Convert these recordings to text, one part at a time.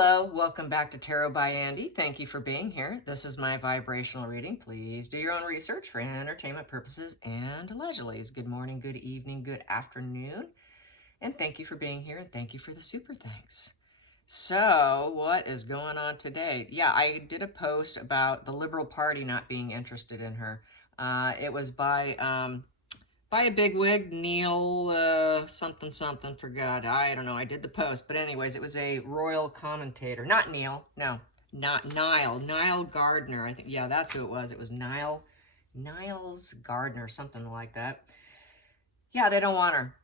Hello, welcome back to Tarot by Andy. Thank you for being here. This is my vibrational reading. Please do your own research for entertainment purposes and allegedly. Good morning, good evening, good afternoon. And thank you for being here and thank you for the super thanks. So, what is going on today? Yeah, I did a post about the Liberal Party not being interested in her. It was by a bigwig, Neil something, forgot. I don't know, I did the post. But anyways, it was a royal commentator. Not Neil, no, not Niall. Niall Gardner, I think. Yeah, that's who it was. It was Niles Gardner, something like that. Yeah, they don't want her.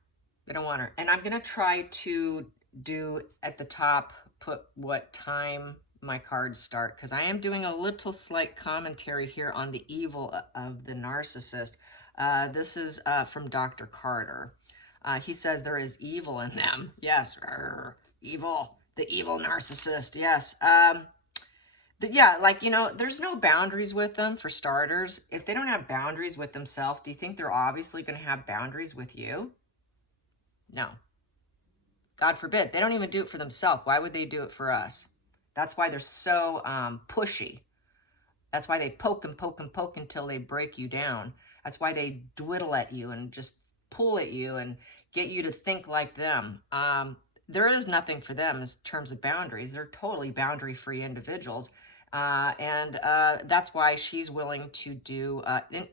They don't want her. And I'm going to try to do at the top, put what time my cards start, because I am doing a little slight commentary here on the evil of the narcissist. This is from Dr. Carter. He says there is evil in them. Yes, evil, the evil narcissist. Yes. Yeah, like, you know, there's no boundaries with them, for starters. If they don't have boundaries with themselves, do you think they're obviously going to have boundaries with you? No. God forbid. They don't even do it for themselves. Why would they do it for us? That's why they're so pushy. That's why they poke and poke and poke until they break you down. That's why they dwiddle at you and just pull at you and get you to think like them. There is nothing for them in terms of boundaries. They're totally boundary-free individuals. And that's why she's willing to do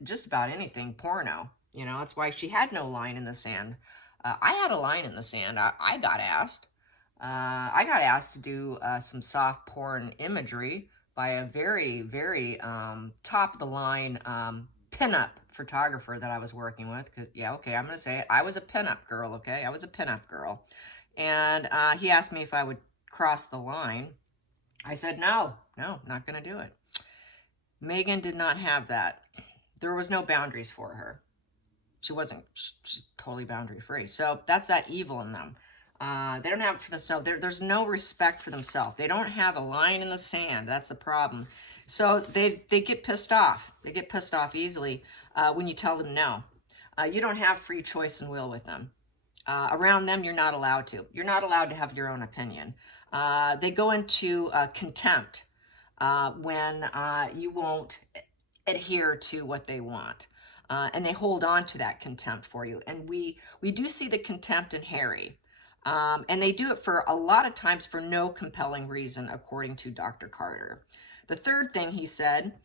just about anything porno. You know, that's why she had no line in the sand. I had a line in the sand. I got asked. I got asked to do some soft porn imagery by a very, very top-of-the-line pinup photographer that I was working with. Cause, yeah, okay, I'm going to say it. I was a pinup girl, okay? I was a pinup girl. And he asked me if I would cross the line. I said, no, not going to do it. Megan did not have that. There was no boundaries for her. She's totally boundary-free. So that's that evil in them. They don't have it for themselves. There's no respect for themselves. They don't have a line in the sand. That's the problem. So they get pissed off. They get pissed off easily when you tell them no. You don't have free choice and will with them. Around them, you're not allowed to. You're not allowed to have your own opinion. They go into contempt when you won't adhere to what they want. And they hold on to that contempt for you. And we do see the contempt in Harry. And they do it for a lot of times for no compelling reason, according to Dr. Carter. The third thing he said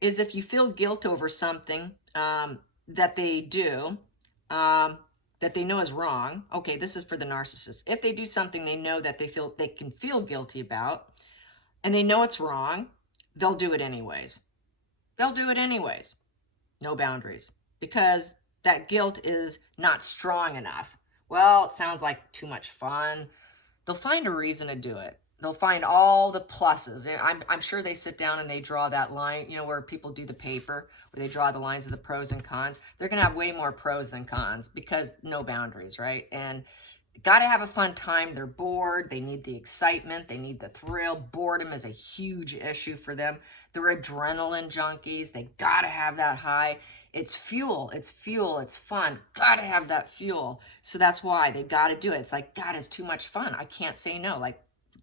is if you feel guilt over something that they do, that they know is wrong. Okay, this is for the narcissist. If they do something they know that they can feel guilty about, and they know it's wrong, they'll do it anyways. They'll do it anyways. No boundaries. Because that guilt is not strong enough. Well, it sounds like too much fun. They'll find a reason to do it. They'll find all the pluses. I'm sure they sit down and they draw that line, you know, where people do the paper, where they draw the lines of the pros and cons. They're going to have way more pros than cons because no boundaries, right? And got to have a fun time. They're bored. They need the excitement. They need the thrill. Boredom is a huge issue for them. They're adrenaline junkies. They got to have that high. It's fuel. It's fuel. It's fun. Got to have that fuel. So that's why they got to do it. It's like, God, it's too much fun. I can't say no.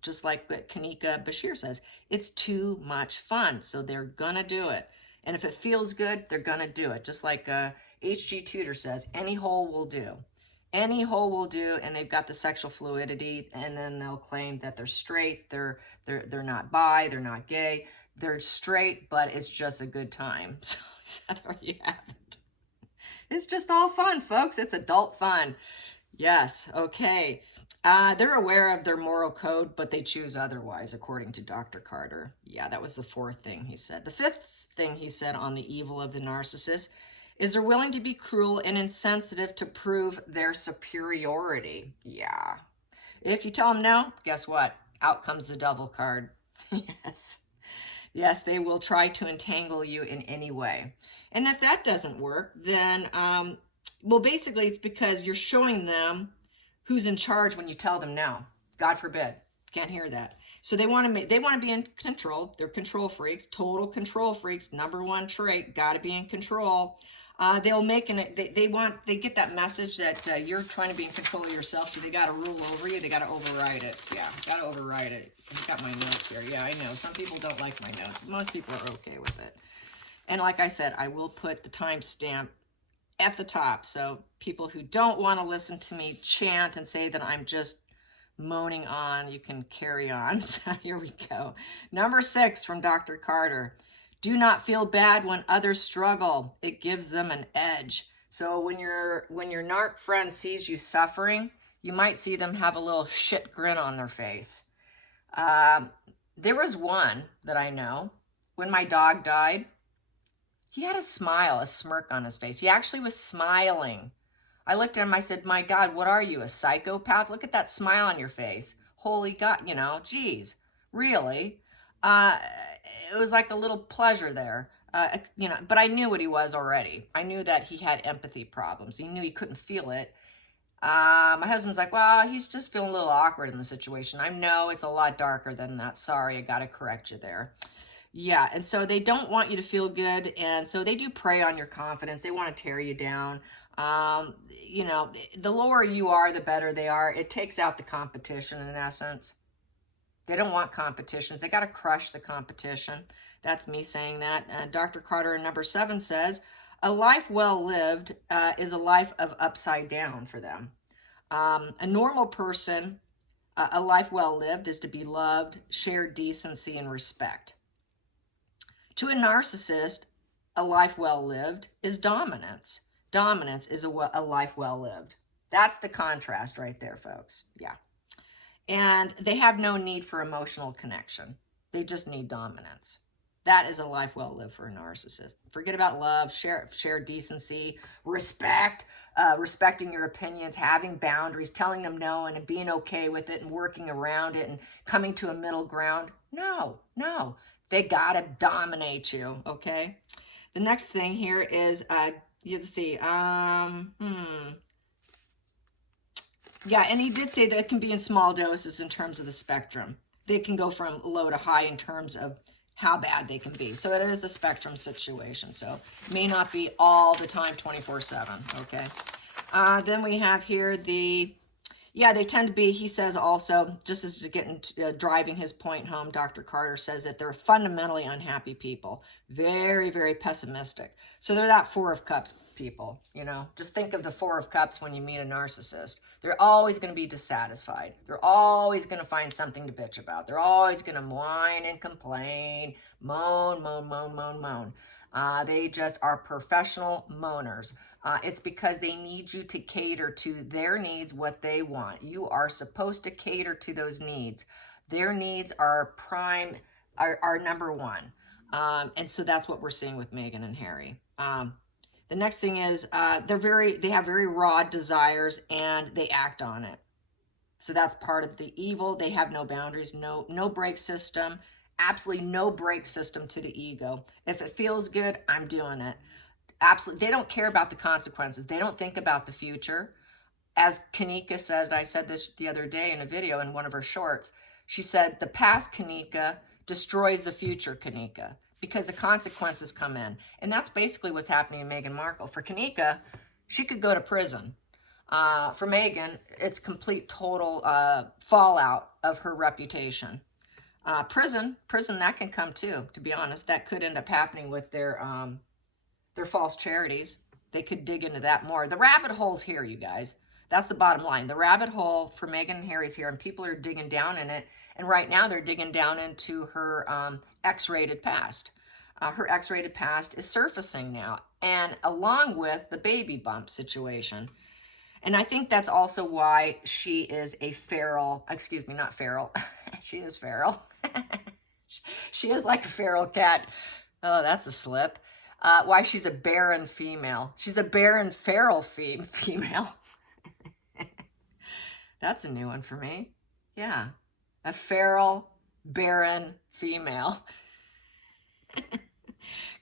Just like what Kanika Bashir says, it's too much fun. So they're going to do it. And if it feels good, they're going to do it. Just like H.G. Tudor says, any hole will do. Any hole will do, and they've got the sexual fluidity, and then they'll claim that they're straight, they're not bi, they're not gay, they're straight, but it's just a good time. So there you have it. It's just all fun, folks. It's adult fun. Yes, okay. They're aware of their moral code, but they choose otherwise, according to Dr. Carter. Yeah, that was the fourth thing he said. The fifth thing he said on the evil of the narcissist is they're willing to be cruel and insensitive to prove their superiority. Yeah. If you tell them no, guess what? Out comes the devil card. Yes. Yes, they will try to entangle you in any way. And if that doesn't work, then, well, basically it's because you're showing them who's in charge when you tell them no. God forbid. Can't hear that. So they want to be in control. They're control freaks, total control freaks. Number one trait, got to be in control. They'll make they get that message that you're trying to be in control of yourself, so they got to rule over you. They got to override it. Yeah, got to override it. I've got my notes here. Yeah, I know. Some people don't like my notes. Most people are okay with it. And like I said, I will put the timestamp at the top. So people who don't want to listen to me chant and say that I'm just moaning on, you can carry on. So here we go. Number 6 from Dr. Carter. Do not feel bad when others struggle. It gives them an edge. So when your narc friend sees you suffering, you might see them have a little shit grin on their face. There was one that I know, when my dog died, he had a smile, a smirk on his face. He actually was smiling. I looked at him, I said, my God, what are you, a psychopath? Look at that smile on your face. Holy God, you know, geez, really? It was like a little pleasure there. You know, but I knew what he was already. I knew that he had empathy problems. He knew he couldn't feel it. My husband's like, well, he's just feeling a little awkward in the situation. I know it's a lot darker than that. Sorry, I got to correct you there. Yeah, and so they don't want you to feel good, and so they do prey on your confidence. They want to tear you down. You know, the lower you are, the better they are. It takes out the competition in essence. They don't want competitions. They got to crush the competition. That's me saying that. Dr. Carter in number 7 says, a life well lived is a life of upside down for them. A normal person, a life well lived is to be loved, share decency and respect. To a narcissist, a life well lived is dominance. Dominance is a life well lived. That's the contrast right there, folks. Yeah. And they have no need for emotional connection. They just need dominance. That is a life well lived for a narcissist. Forget about love, share decency, respect, respecting your opinions, having boundaries, telling them no and being okay with it and working around it and coming to a middle ground. No. They gotta dominate you, okay? The next thing here is, let's see, yeah, and he did say that it can be in small doses in terms of the spectrum. They can go from low to high in terms of how bad they can be. So it is a spectrum situation. So it may not be all the time 24/7, okay? Then we have here yeah, they tend to be, he says also, just as to get into driving his point home, Dr. Carter says that they're fundamentally unhappy people. Very, very pessimistic. So they're that 4 of Cups people, you know. Just think of the 4 of Cups when you meet a narcissist. They're always going to be dissatisfied. They're always going to find something to bitch about. They're always going to whine and complain, moan. They just are professional moaners. It's because they need you to cater to their needs, what they want. You are supposed to cater to those needs. Their needs are are number 1. And so that's what we're seeing with Meghan and Harry. The next thing is they have very raw desires and they act on it. So that's part of the evil. They have no boundaries, no brake system, absolutely no brake system to the ego. If it feels good, I'm doing it. Absolutely. They don't care about the consequences. They don't think about the future. As Kanika said, and I said this the other day in a video in one of her shorts, she said, the past Kanika destroys the future Kanika because the consequences come in. And that's basically what's happening to Meghan Markle. For Kanika, she could go to prison. For Meghan, it's complete, total fallout of her reputation. Prison, that can come too, to be honest. That could end up happening with their false charities. They could dig into that more. The rabbit hole's here, you guys. That's the bottom line. The rabbit hole for Meghan and Harry's here, and people are digging down in it. And right now they're digging down into her X-rated past. Her X-rated past is surfacing now, and along with the baby bump situation. And I think that's also why she is a feral, excuse me, not feral. She is feral. She is like a feral cat. Oh, that's a slip. Why she's a barren female. She's a barren feral female. That's a new one for me. Yeah. A feral, barren female.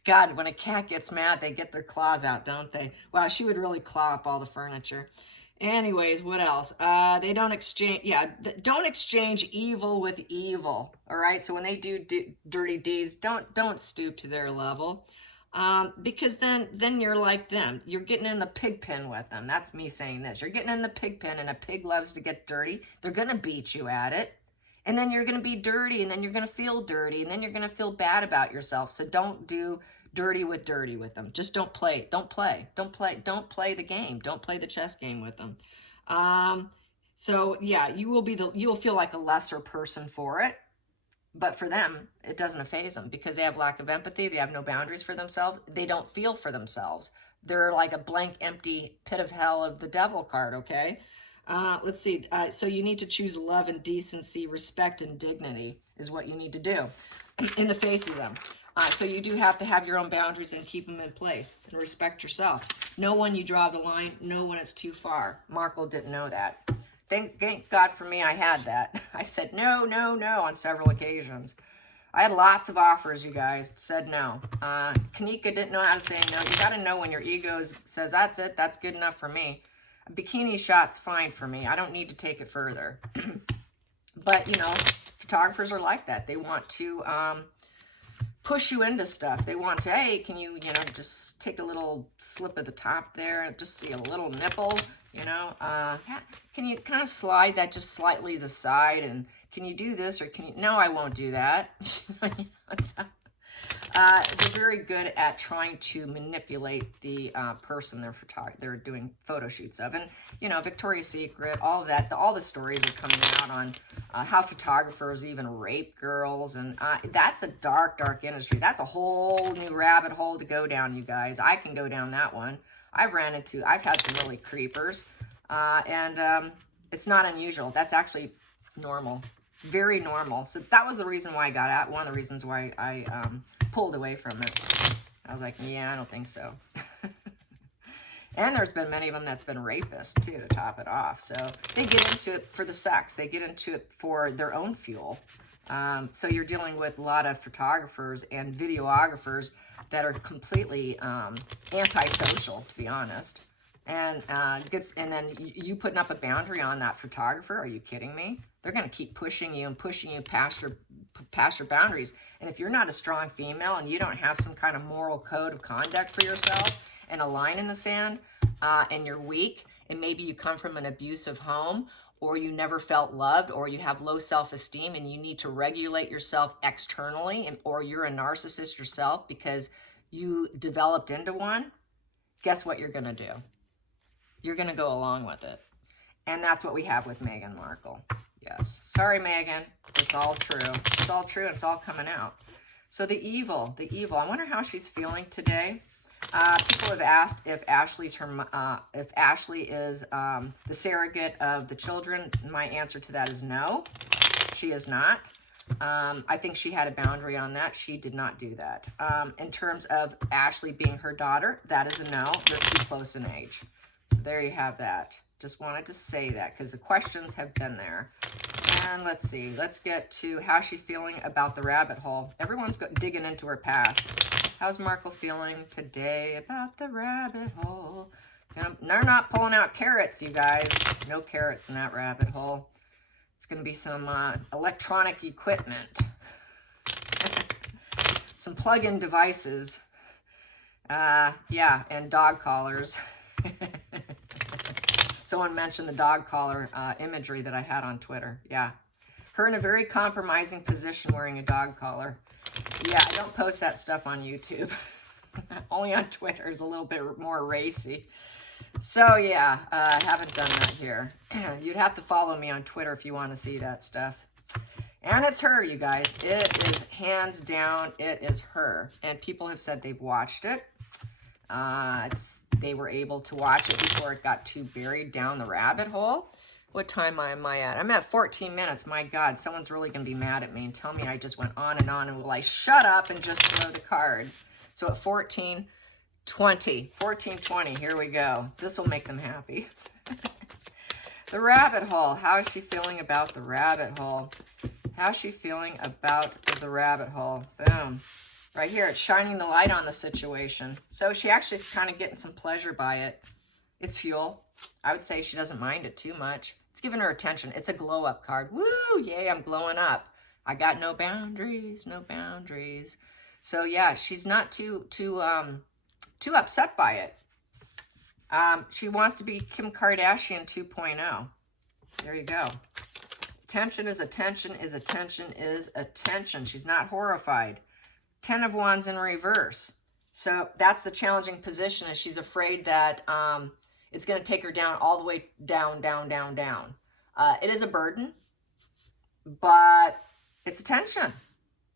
God, when a cat gets mad, they get their claws out, don't they? Wow, she would really claw up all the furniture. Anyways, what else? They don't exchange, don't exchange evil with evil, all right? So when they do dirty deeds, don't stoop to their level. Because then you're like them. You're getting in the pig pen with them. That's me saying this. You're getting in the pig pen, and a pig loves to get dirty. They're going to beat you at it. And then you're going to be dirty, and then you're going to feel dirty, and then you're going to feel bad about yourself. So don't do dirty with them. Just don't play. Don't play. Don't play the game. Don't play the chess game with them. So yeah, you will feel like a lesser person for it. But for them, it doesn't faze them because they have lack of empathy. They have no boundaries for themselves. They don't feel for themselves. They're like a blank, empty pit of hell of the devil card, okay? Let's see. So you need to choose love and decency, respect and dignity is what you need to do in the face of them. So you do have to have your own boundaries and keep them in place and respect yourself. Know when you draw the line. Know when it's too far. Markle didn't know that. Thank God for me, I had that. I said no, no, no on several occasions. I had lots of offers, you guys. Said no. Kanika didn't know how to say no. You got to know when your ego says, that's it, that's good enough for me. A bikini shot's fine for me. I don't need to take it further. But, you know, photographers are like that. They want to push you into stuff. They want to, hey, can you know, just take a little slip of the top there and just see a little nipple, you know? Can you kind of slide that just slightly to the side, and can you do this, or can you, no, I won't do that. They're very good at trying to manipulate the person they're doing photo shoots of. And, you know, Victoria's Secret, all of that, all the stories are coming out on how photographers even rape girls. And that's a dark, dark industry. That's a whole new rabbit hole to go down, you guys. I can go down that one. I've had some really creepers. And it's not unusual. That's actually normal. Very normal. So that was the reason why I got out. One of the reasons why I pulled away from it. I was like, yeah, I don't think so. And there's been many of them that's been rapists too, to top it off. So they get into it for the sex. They get into it for their own fuel. So you're dealing with a lot of photographers and videographers that are completely antisocial, to be honest. And and then you putting up a boundary on that photographer? Are you kidding me? They're going to keep pushing you and pushing you past your boundaries. And if you're not a strong female and you don't have some kind of moral code of conduct for yourself and a line in the sand, and you're weak, and maybe you come from an abusive home, or you never felt loved, or you have low self-esteem and you need to regulate yourself externally, or you're a narcissist yourself because you developed into one, guess what you're going to do? You're going to go along with it. And that's what we have with Meghan Markle. Yes. Sorry, Meghan. It's all true. It's all true, and it's all coming out. So the evil. I wonder how she's feeling today. People have asked if Ashley is the surrogate of the children. My answer to that is no. She is not. I think she had a boundary on that. She did not do that. In terms of Ashley being her daughter, that is a no. They're too close in age. So there you have that. Just wanted to say that because the questions have been there. And let's see. Let's get to how she's feeling about the rabbit hole. Everyone's digging into her past. How's Markle feeling today about the rabbit hole? They're not pulling out carrots, you guys. No carrots in that rabbit hole. It's going to be some electronic equipment. Some plug-in devices. Yeah, and dog collars. Someone mentioned the dog collar imagery that I had on Twitter. Yeah. Her in a very compromising position wearing a dog collar. Yeah, I don't post that stuff on YouTube. Only on Twitter is a little bit more racy. So yeah, I haven't done that here. You'd have to follow me on Twitter if you want to see that stuff. And it's her, you guys. It is hands down, it is her. And people have said they've watched it. They were able to watch it before it got too buried down the rabbit hole. What time am I at? I'm at 14 minutes. My God, someone's really going to be mad at me and tell me I just went on, and will I shut up and just throw the cards? So at 14:20, here we go. This will make them happy. The rabbit hole. How is she feeling about the rabbit hole? How's she feeling about the rabbit hole? Boom. Right here, it's shining the light on the situation. So she actually is kind of getting some pleasure by it. It's fuel. I would say she doesn't mind it too much. It's giving her attention. It's a glow up card. Woo, yay, I'm glowing up. I got no boundaries, no boundaries. So yeah, she's not too upset by it. She wants to be Kim Kardashian 2.0. There you go. Attention is attention is attention is attention. She's not horrified. 10 of Wands in reverse. So that's the challenging position, is she's afraid that it's going to take her down, all the way down, down, down, down. It is a burden, but it's attention.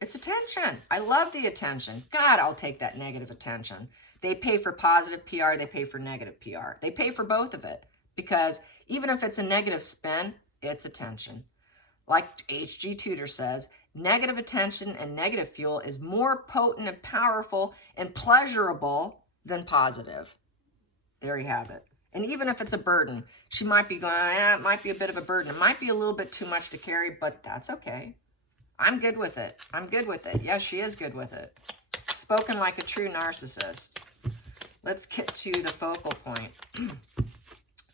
It's attention. I love the attention. God, I'll take that negative attention. They pay for positive PR. They pay for negative PR. They pay for both of it, because even if it's a negative spin, it's attention. Like H.G. Tudor says, negative attention and negative fuel is more potent and powerful and pleasurable than positive. There you have it. And even if it's a burden, she might be going, it might be a bit of a burden. It might be a little bit too much to carry, but that's okay. I'm good with it. I'm good with it. Yes, she is good with it. Spoken like a true narcissist. Let's get to the focal point.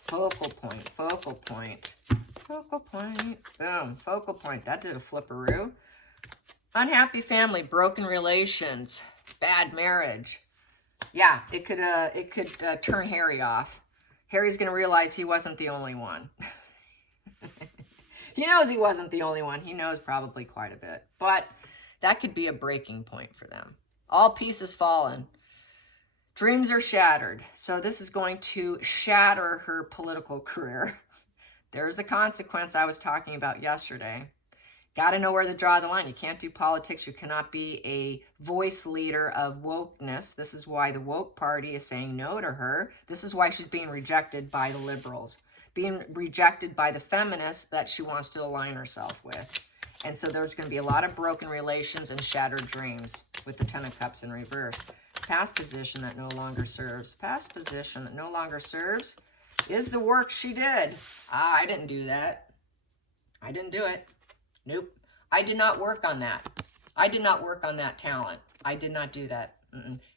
Focal point, focal point, focal point. Boom, focal point. That did a flipperoo. Unhappy family, broken relations, bad marriage. Yeah, it could turn Harry off. Harry's going to realize he wasn't the only one. He knows he wasn't the only one. He knows probably quite a bit. But that could be a breaking point for them. All pieces fallen. Dreams are shattered. So this is going to shatter her political career. There's the consequence I was talking about yesterday. Got to know where to draw the line. You can't do politics. You cannot be a voice leader of wokeness. This is why the woke party is saying no to her. This is why she's being rejected by the liberals, being rejected by the feminists that she wants to align herself with. And so there's going to be a lot of broken relations and shattered dreams with the Ten of Cups in reverse. Past position that no longer serves. Past position that no longer serves is the work she did. I didn't do that. I didn't do it. Nope. I did not work on that. I did not work on that talent. I did not do that.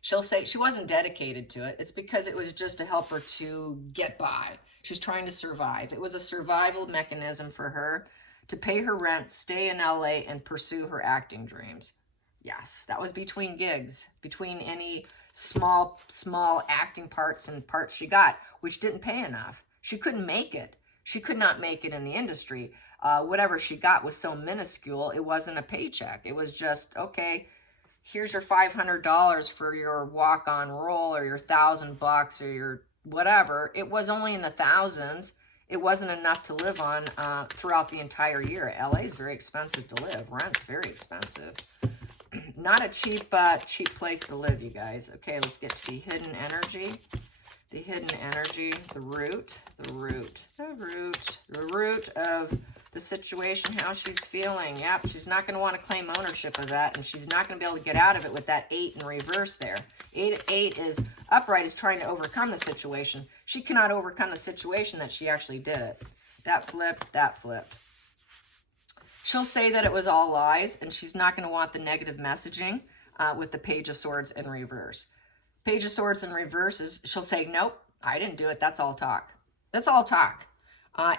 She'll say she wasn't dedicated to it. It's because it was just to help her to get by. She was trying to survive. It was a survival mechanism for her to pay her rent, stay in LA, and pursue her acting dreams. Yes, that was between gigs, between any small acting parts and parts she got, which didn't pay enough. She couldn't make it. She could not make it in the industry. Whatever she got was so minuscule, it wasn't a paycheck. It was just, okay, here's your $500 for your walk-on role, or your $1,000 or your whatever. It was only in the thousands. It wasn't enough to live on throughout the entire year. LA is very expensive to live. Rent's very expensive. Not a cheap place to live, you guys. Okay, let's get to the hidden energy. The hidden energy, the root of the situation, how she's feeling. Yep, she's not going to want to claim ownership of that, and she's not going to be able to get out of it with that 8 in reverse there. 8 is upright, is trying to overcome the situation. She cannot overcome the situation that she actually did it. That flipped, that flipped. She'll say that it was all lies, and she's not going to want the negative messaging with the Page of Swords in reverse. Page of Swords in reverse is, she'll say, nope, I didn't do it. That's all talk. That's all talk.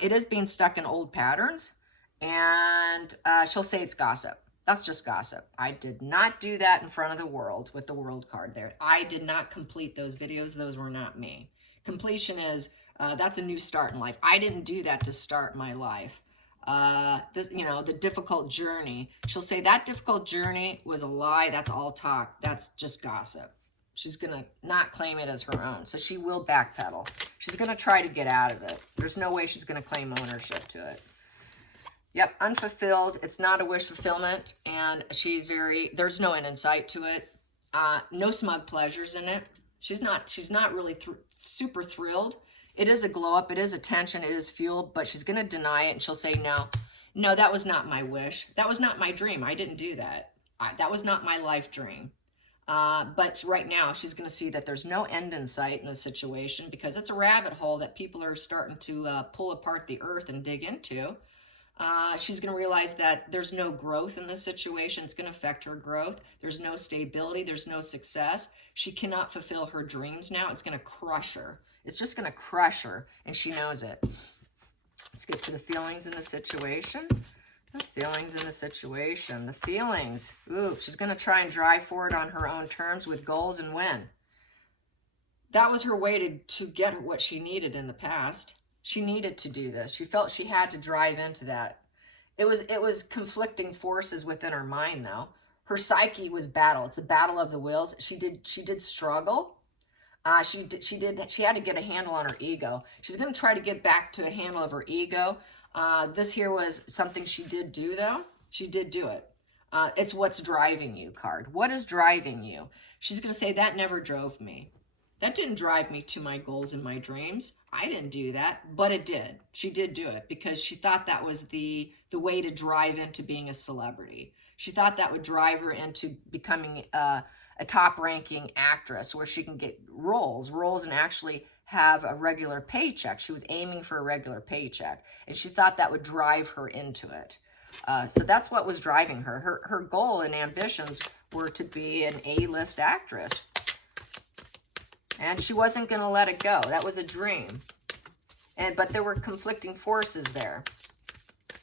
It is being stuck in old patterns, and she'll say it's gossip. That's just gossip. I did not do that in front of the world with the world card there. I did not complete those videos. Those were not me. Completion is, that's a new start in life. I didn't do that to start my life. The difficult journey. She'll say that difficult journey was a lie. That's all talk. That's just gossip. She's going to not claim it as her own. So she will backpedal. She's going to try to get out of it. There's no way she's going to claim ownership to it. Yep, unfulfilled. It's not a wish fulfillment. And there's no end in sight to it. No smug pleasures in it. She's not really super thrilled. It is a glow up. It is attention. It is fuel. But she's going to deny it. And she'll say, no, that was not my wish. That was not my dream. I didn't do that. That was not my life dream. But right now, she's going to see that there's no end in sight in the situation, because it's a rabbit hole that people are starting to pull apart the earth and dig into. She's going to realize that there's no growth in this situation. It's going to affect her growth. There's no stability. There's no success. She cannot fulfill her dreams now. It's going to crush her. It's just going to crush her, and she knows it. Let's get to the feelings in the situation. The feelings in the situation. The feelings. Ooh, she's going to try and drive forward on her own terms with goals and win. That was her way to get what she needed in the past. She needed to do this. She felt she had to drive into that. It was conflicting forces within her mind, though. Her psyche was battle. It's a battle of the wills. She did struggle. She had to get a handle on her ego. She's going to try to get back to a handle of her ego. This here was something she did do, though. She did do it. It's what's driving you card. What is driving you? She's going to say, that never drove me. That didn't drive me to my goals and my dreams. I didn't do that, but it did. She did do it because she thought that was the way to drive into being a celebrity. She thought that would drive her into becoming a top-ranking actress where she can get roles and actually have a regular paycheck. She was aiming for a regular paycheck, and she thought that would drive her into it. So that's what was driving her. Her goal and ambitions were to be an A-list actress. And she wasn't going to let it go. That was a dream. But there were conflicting forces there.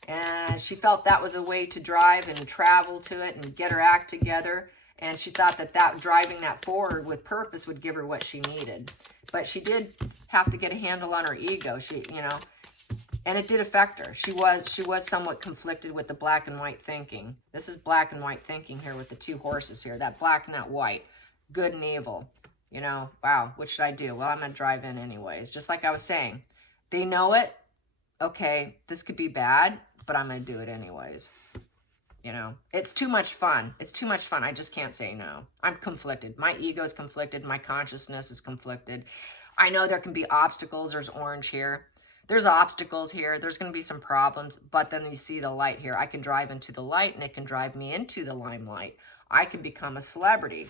And she felt that was a way to drive and travel to it and get her act together. And she thought that driving that forward with purpose would give her what she needed. But she did have to get a handle on her ego. And it did affect her. She was somewhat conflicted with the black and white thinking. This is black and white thinking here with the two horses here. That black and that white. Good and evil. Wow, what should I do? Well, I'm going to drive in anyways. Just like I was saying. They know it. Okay, this could be bad, but I'm going to do it anyways. It's too much fun. It's too much fun. I just can't say no. I'm conflicted. My ego is conflicted. My consciousness is conflicted. I know there can be obstacles. There's orange here. There's obstacles here. There's going to be some problems, but then you see the light here. I can drive into the light, and it can drive me into the limelight. I can become a celebrity.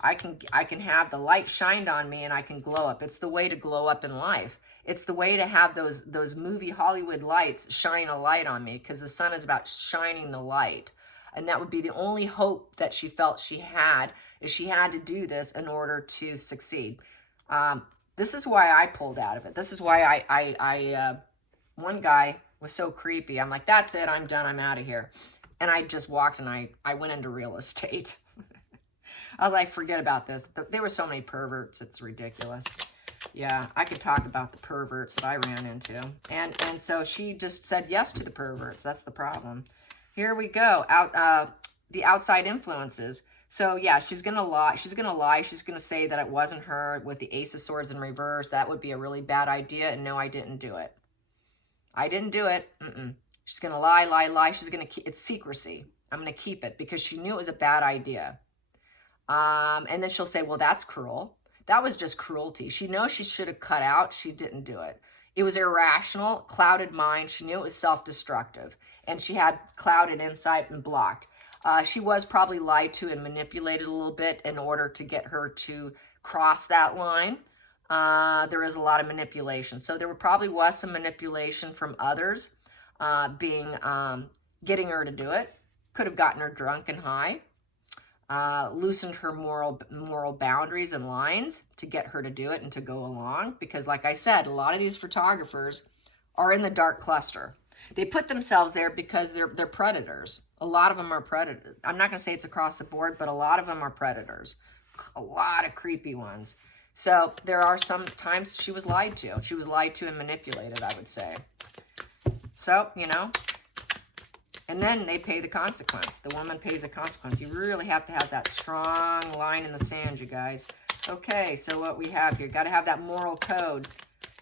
I can have the light shined on me, and I can glow up. It's the way to glow up in life. It's the way to have those movie Hollywood lights shine a light on me, because the sun is about shining the light. And that would be the only hope that she felt she had, is she had to do this in order to succeed. This is why I pulled out of it. This is why one guy was so creepy. I'm like, that's it. I'm done. I'm out of here. And I just walked, and I went into real estate. I was like, forget about this. There were so many perverts. It's ridiculous. Yeah, I could talk about the perverts that I ran into. And so she just said yes to the perverts. That's the problem. Here we go. The outside influences. So yeah, she's going to lie. She's going to lie. She's going to say that it wasn't her with the Ace of Swords in reverse. That would be a really bad idea. And no, I didn't do it. I didn't do it. She's going to lie. She's going to keep it's secrecy. I'm going to keep it because she knew it was a bad idea. And then she'll say, well, that's cruel. That was just cruelty. She knows she should have cut out. She didn't do it. It was irrational, clouded mind. She knew it was self-destructive. And she had clouded insight and blocked. She was probably lied to and manipulated a little bit in order to get her to cross that line. There is a lot of manipulation. So there probably was some manipulation from others getting her to do it. Could have gotten her drunk and high. Loosened her moral boundaries and lines to get her to do it and to go along. Because like I said, a lot of these photographers are in the dark cluster. They put themselves there because they're predators. A lot of them are predators. I'm not going to say it's across the board, but a lot of them are predators. A lot of creepy ones. So there are some times she was lied to. She was lied to and manipulated, I would say. So, and then they pay the consequence. The woman pays the consequence. You really have to have that strong line in the sand, you guys. Okay, so what we have here, got to have that moral code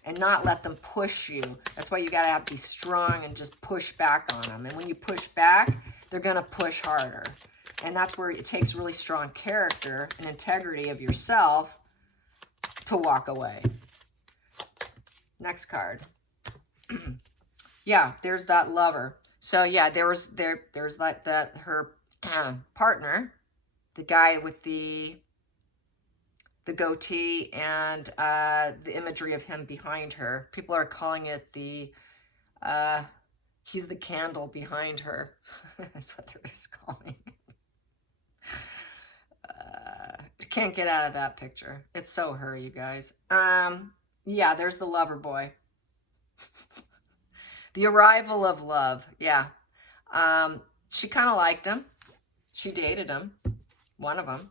and not let them push you. That's why you got to be strong and just push back on them. And when you push back, they're going to push harder. And that's where it takes really strong character and integrity of yourself to walk away. Next card. Yeah, there's that lover. So yeah, there's that her partner, the guy with the goatee and the imagery of him behind her. People are calling it he's the candle behind her. That's what they're just calling it. Can't get out of that picture. It's so her, you guys. Yeah, there's the lover boy. The arrival of love. Yeah. She kind of liked him. She dated him, one of them.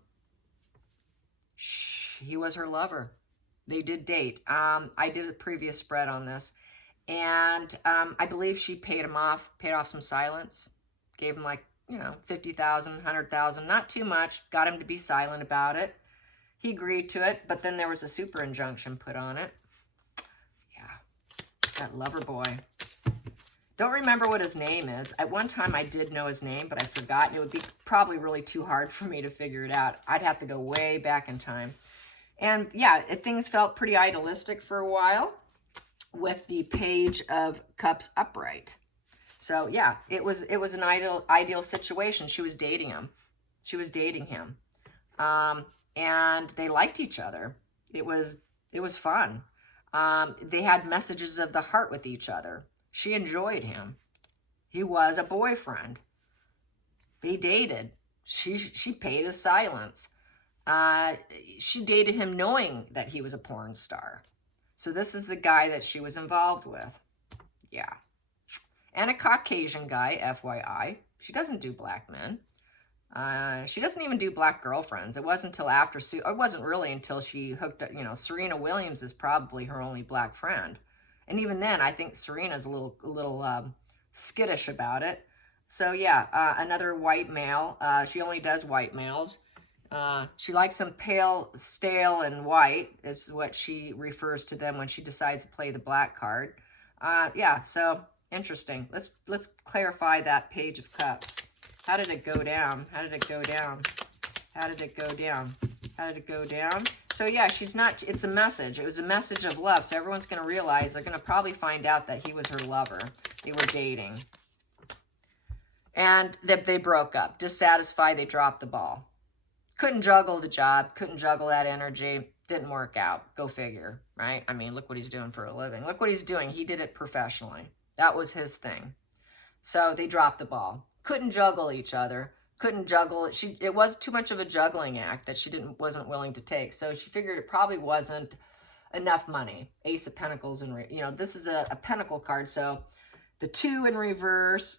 He was her lover. They did date. I did a previous spread on this. And I believe she paid off some silence. Gave him like, you know, 50,000, 100,000, not too much. Got him to be silent about it. He agreed to it, but then there was a super injunction put on it. Yeah, that lover boy. Don't remember what his name is. At one time I did know his name, but I forgot. It would be probably really too hard for me to figure it out. I'd have to go way back in time. And yeah, things felt pretty idealistic for a while with the Page of Cups upright. So yeah, it was an ideal situation. She was dating him. She was dating him. And they liked each other. It was fun. They had messages of the heart with each other. She enjoyed him. He was a boyfriend. They dated. She paid his silence. She dated him knowing that he was a porn star. So this is the guy that she was involved with. Yeah. And a Caucasian guy, FYI. She doesn't do black men. She doesn't even do black girlfriends. It wasn't until after, it wasn't really until she hooked up, you know, Serena Williams is probably her only black friend. And even then, I think Serena's a little skittish about it. So yeah, another white male. She only does white males. She likes them pale, stale, and white is what she refers to them when she decides to play the black card. Yeah, so interesting. Let's clarify that Page of Cups. How did it go down? How did it go down? How did it go down? How did it go down? So yeah, she's not, it's a message. It was a message of love. So everyone's going to realize, they're going to probably find out that he was her lover. They were dating. And they broke up. Dissatisfied, they dropped the ball. Couldn't juggle the job. Couldn't juggle that energy. Didn't work out. Go figure, right? I mean, look what he's doing for a living. Look what he's doing. He did it professionally. That was his thing. So they dropped the ball. Couldn't juggle each other. Couldn't juggle. It was too much of a juggling act that she wasn't willing to take. So she figured it probably wasn't enough money. Ace of Pentacles, and you know, this is a Pentacle card. So the 2 in reverse,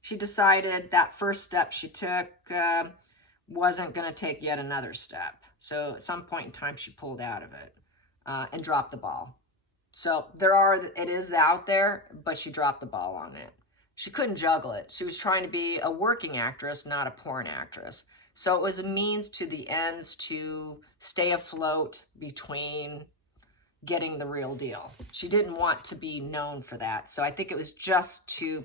she decided that first step she took wasn't going to take yet another step. So at some point in time, she pulled out of it and dropped the ball. So it is out there, but she dropped the ball on it. She couldn't juggle it. She was trying to be a working actress, not a porn actress. So it was a means to the ends to stay afloat between getting the real deal. She didn't want to be known for that. So I think it was just to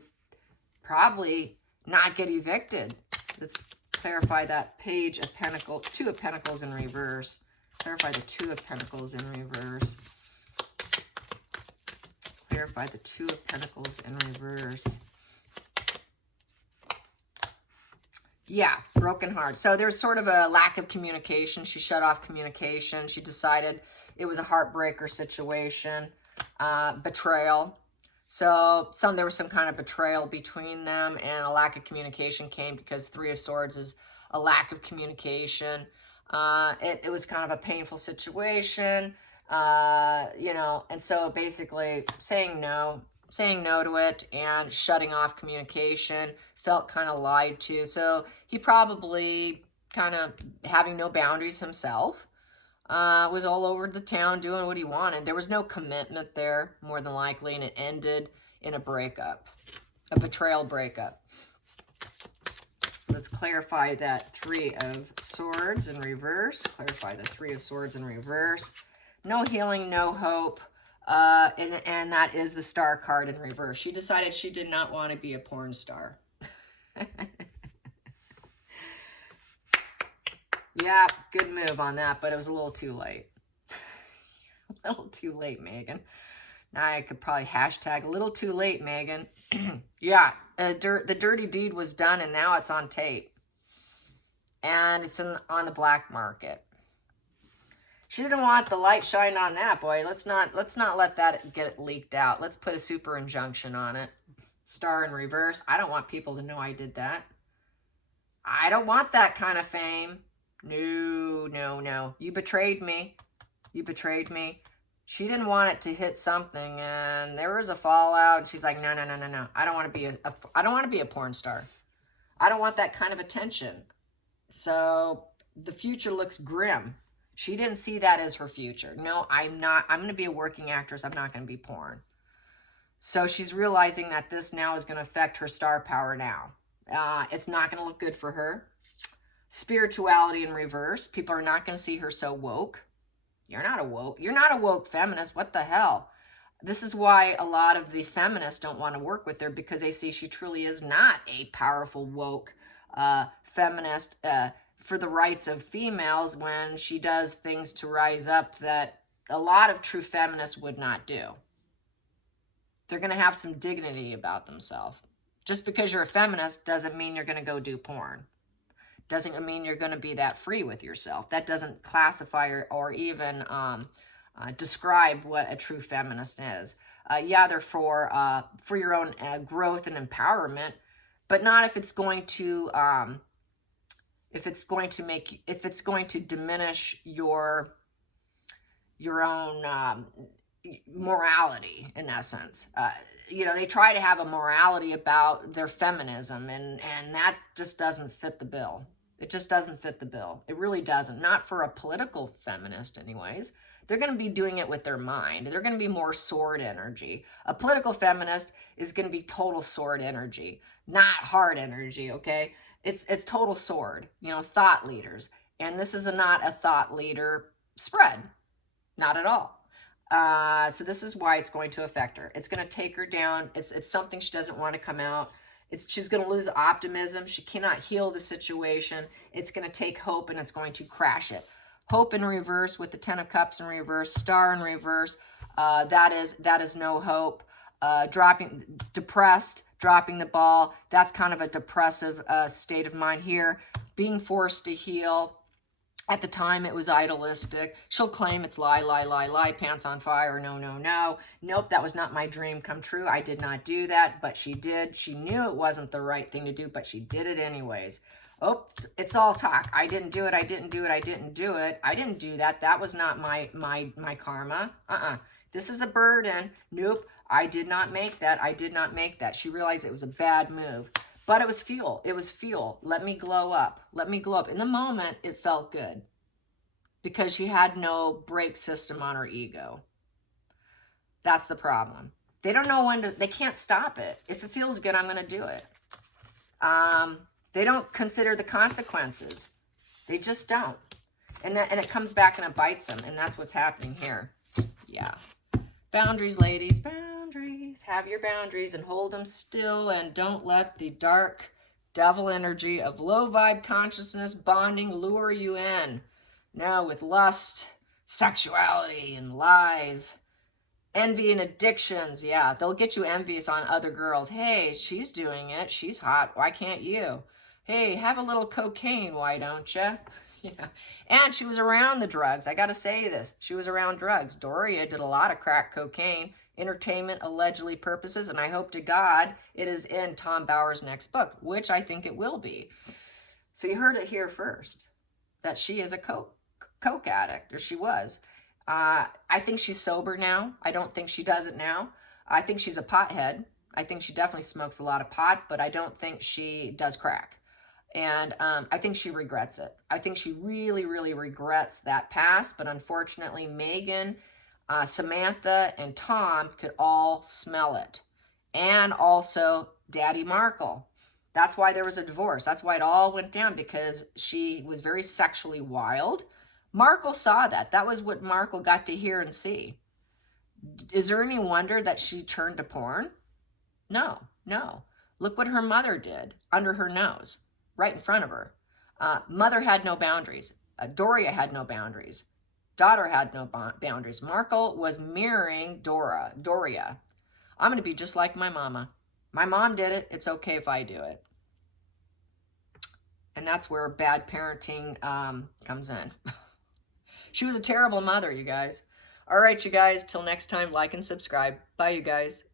probably not get evicted. Let's clarify that Page of Pentacles, 2 of Pentacles in reverse. Clarify the 2 of Pentacles in reverse. Clarify the 2 of Pentacles in reverse. Yeah, broken heart. So there's sort of a lack of communication. She shut off communication. She decided it was a heartbreaker situation. Betrayal. So there was some kind of betrayal between them, and a lack of communication came because 3 of Swords is a lack of communication. It was kind of a painful situation, you know, and so basically saying no to it and shutting off communication, felt kind of lied to. So he probably kind of having no boundaries himself, was all over the town doing what he wanted. There was no commitment there, more than likely, and it ended in a breakup, a betrayal breakup. Let's clarify that 3 of Swords in reverse. Clarify the 3 of Swords in reverse. No healing, no hope. And that is the Star card in reverse. She decided she did not want to be a porn star. Yeah, good move on that, but it was a little too late. A little too late, Megan. Now I could probably hashtag a little too late, Megan. Yeah, the dirty deed was done, and now it's on tape. And it's on the black market. She didn't want the light shined on that, boy. Let's not let that get leaked out. Let's put a super injunction on it. Star in reverse. I don't want people to know I did that. I don't want that kind of fame. No, no, no. You betrayed me. You betrayed me. She didn't want it to hit something, and there was a fallout. And she's like, no, no, no, no, no. I don't want to be I don't want to be a porn star. I don't want that kind of attention. So the future looks grim. She didn't see that as her future. No, I'm not. I'm going to be a working actress. I'm not going to be porn. So she's realizing that this now is going to affect her star power now. It's not going to look good for her. Spirituality in reverse. People are not going to see her so woke. You're not a woke feminist. What the hell? This is why a lot of the feminists don't want to work with her, because they see she truly is not a powerful, woke feminist for the rights of females, when she does things to rise up that a lot of true feminists would not do. They're going to have some dignity about themselves. Just because you're a feminist doesn't mean you're going to go do porn. Doesn't mean you're going to be that free with yourself. That doesn't classify or even describe what a true feminist is. Yeah, they're for your own growth and empowerment, but not if it's going to diminish your own morality, in essence. They try to have a morality about their feminism, and that just doesn't fit the bill. It just doesn't fit the bill. It really doesn't. Not for a political feminist, anyways. They're going to be doing it with their mind. They're going to be more sword energy. A political feminist is going to be total sword energy, not heart energy, okay? It's total sword, thought leaders. And this is not a thought leader spread. Not at all. So this is why it's going to affect her. It's going to take her down. It's something she doesn't want to come out. She's going to lose optimism. She cannot heal the situation. It's going to take hope, and it's going to crash it. Hope in reverse, with the 10 of Cups in reverse, Star in reverse. That is no hope. Depressed, dropping the ball. That's kind of a depressive state of mind here. Being forced to heal. At the time, it was idealistic. She'll claim it's lie, pants on fire, no, no, no. Nope, that was not my dream come true. I did not do that, but she did. She knew it wasn't the right thing to do, but she did it anyways. Oh, it's all talk. I didn't do it, I didn't do it, I didn't do it. I didn't do that. That was not my karma. This is a burden. Nope, I did not make that. I did not make that. She realized it was a bad move. But it was fuel. It was fuel. Let me glow up. Let me glow up. In the moment, it felt good because she had no brake system on her ego. That's the problem. They don't know when to, they can't stop it. If it feels good, I'm going to do it. They don't consider the consequences. They just don't. And it comes back and it bites them. And that's what's happening here. Yeah. Boundaries, ladies. Boundaries. Have your boundaries and hold them still, and don't let the dark devil energy of low vibe consciousness bonding lure you in. No, with lust, sexuality, and lies, envy and addictions. Yeah, they'll get you envious on other girls. Hey, she's doing it. She's hot. Why can't you? Hey, have a little cocaine. Why don't you? Yeah. And she was around the drugs. I got to say this. She was around drugs. Doria did a lot of crack cocaine, entertainment, allegedly purposes, and I hope to God it is in Tom Bauer's next book, which I think it will be. So you heard it here first, that she is a coke addict, or she was. I think she's sober now. I don't think she does it now. I think she's a pothead. I think she definitely smokes a lot of pot, but I don't think she does crack. And I think she regrets it. I think she really, really regrets that past. But unfortunately, Megan, Samantha, and Tom could all smell it. And also Daddy Markle. That's why there was a divorce. That's why it all went down, because she was very sexually wild. Markle saw that. That was what Markle got to hear and see. Is there any wonder that she turned to porn? No, no. Look what her mother did under her nose. Right in front of her. Mother had no boundaries. Doria had no boundaries. Daughter had no boundaries. Markle was mirroring Doria. I'm going to be just like my mama. My mom did it. It's okay if I do it. And that's where bad parenting comes in. She was a terrible mother, you guys. All right, you guys. Till next time, like and subscribe. Bye, you guys.